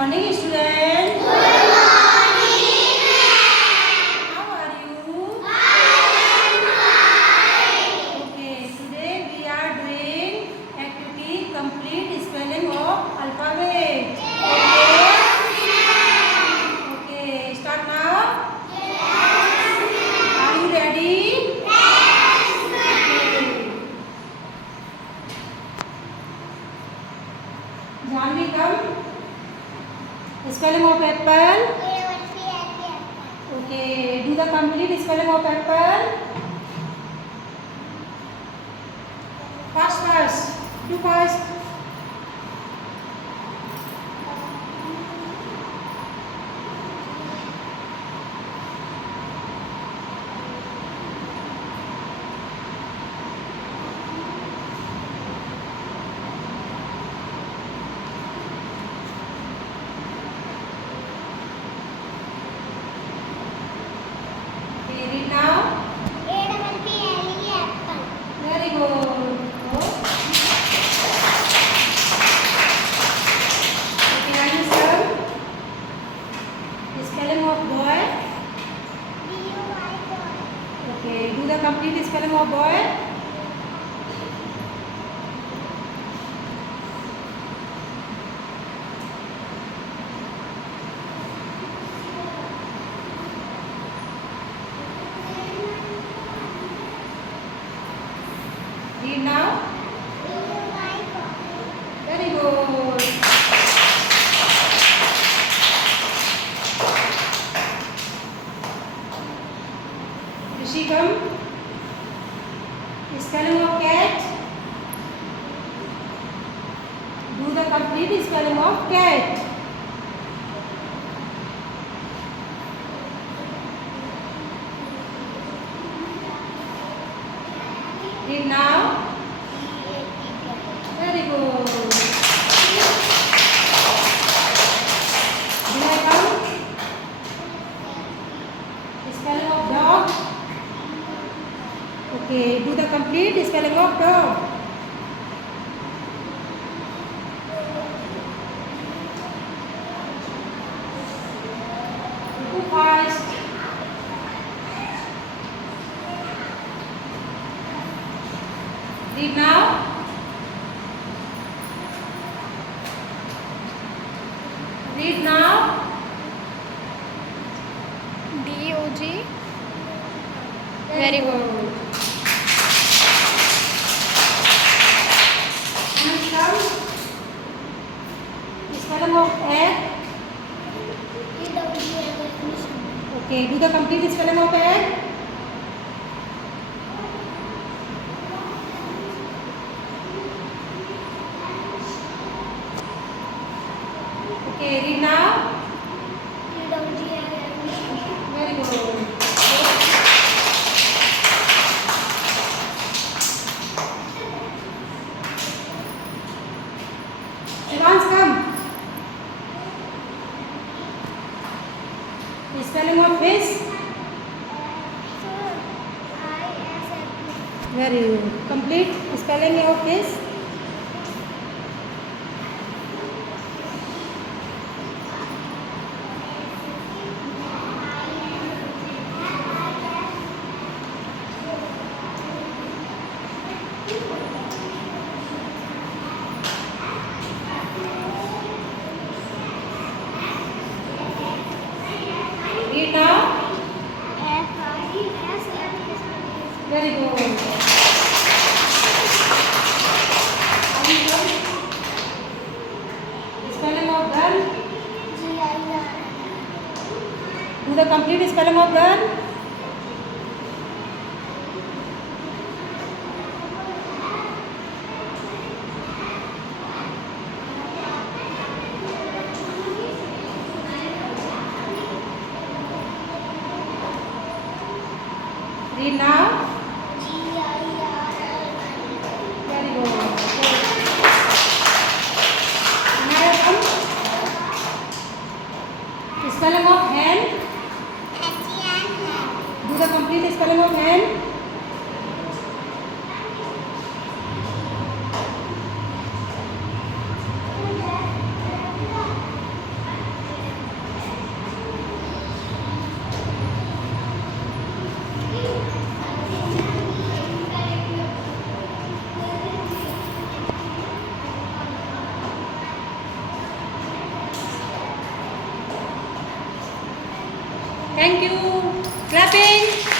morning, student. Good morning, How are you? I am fine. Okay, today we are doing activity complete spelling of alphabet. Okay. Okay, start now. Are you ready? Okay. Janvi, come. Spelling of apple. Okay, do the complete spelling of apple. First. Do first. Okay, read now. Very good. Okay, now you sir. Spelling of boy. Okay, do the complete spelling of boy. Read now. Very good. Rishikam. Spelling of cat. Do the complete spelling of cat. Read now. Very good. Dilakam. Spelling of dog. Okay, do the complete spelling of dog. Go fast. Read now. Read now. DOG. Very good. Next come. Spelling of egg. Okay, do the complete spelling of egg. Okay, read now. Very good. Advance come. Spelling of fish. Very good. Complete spelling of fish. Read now. Very good. Spelling of gun. Do the complete spelling of gun. Read now. Very good. Now come. Spelling of hen. Do the complete spelling of hen. Thank you. Clapping.